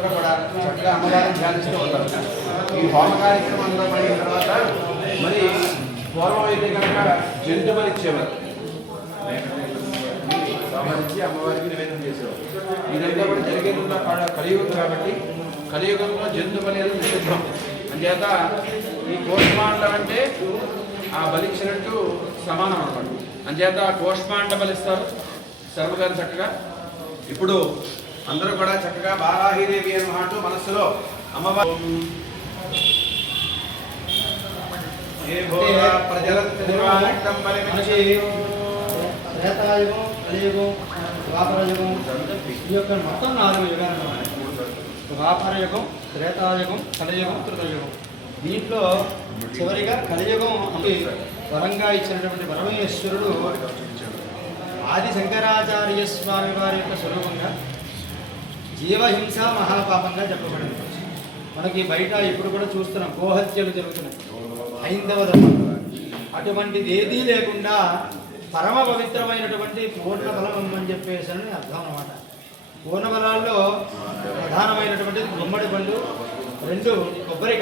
అందరూ కూడా చక్కగా అమ్మవారిని ధ్యానిస్తూ ఉంటారు. ఈ హోమ కార్యక్రమం అంతా అయిన తర్వాత మరి పూర్వం అయితే కనుక జంతు బలి ఇచ్చేవారు. సంబంధించి అమ్మవారికి నివేదన చేసేవారు. ఇదంతా కూడా జరిగేది కలియుగం కాబట్టి కలియుగంలో జంతు బలి అనేది నిషిద్ధం. అంచేత ఈ కోష్మాండం అంటే ఆ బలిచ్చినట్టు సమానం అన్నమాట. అంచేత కోష్మాండ బలిస్తారు శర్మగారు చక్కగా. ఇప్పుడు అందరూ కూడా చక్కగా బాలాహీదేవి అన్నమాట మనస్సులో అమ్మవారు త్రేతాయుగం, కలియుగం, ద్వాపరయుగం, ఈ యొక్క మొత్తం 4 యుగాలు అన్నమాట. ద్వాపరయుగం, త్రేతాయుగం, కలియుగం, త్రితయుగం. దీంట్లో చివరిగా కలియుగం అవి వరంగా ఇచ్చినటువంటి పరమేశ్వరుడు ఆది శంకరాచార్య స్వామి వారి యొక్క స్వరూపంగా జీవహింస మహాపాపంగా చెప్పబడింది. మనకి బయట ఇప్పుడు కూడా చూస్తున్నాం, గోహత్యలు జరుగుతున్నాయి హైందవ ధర్మం. అటువంటిది ఏదీ లేకుండా పరమ పవిత్రమైనటువంటి పూర్ణబలం అని చెప్పేసి అని అర్థం అన్నమాట. పూర్ణబలాల్లో ప్రధానమైనటువంటి గుమ్మడి పండు, 2 కొబ్బరి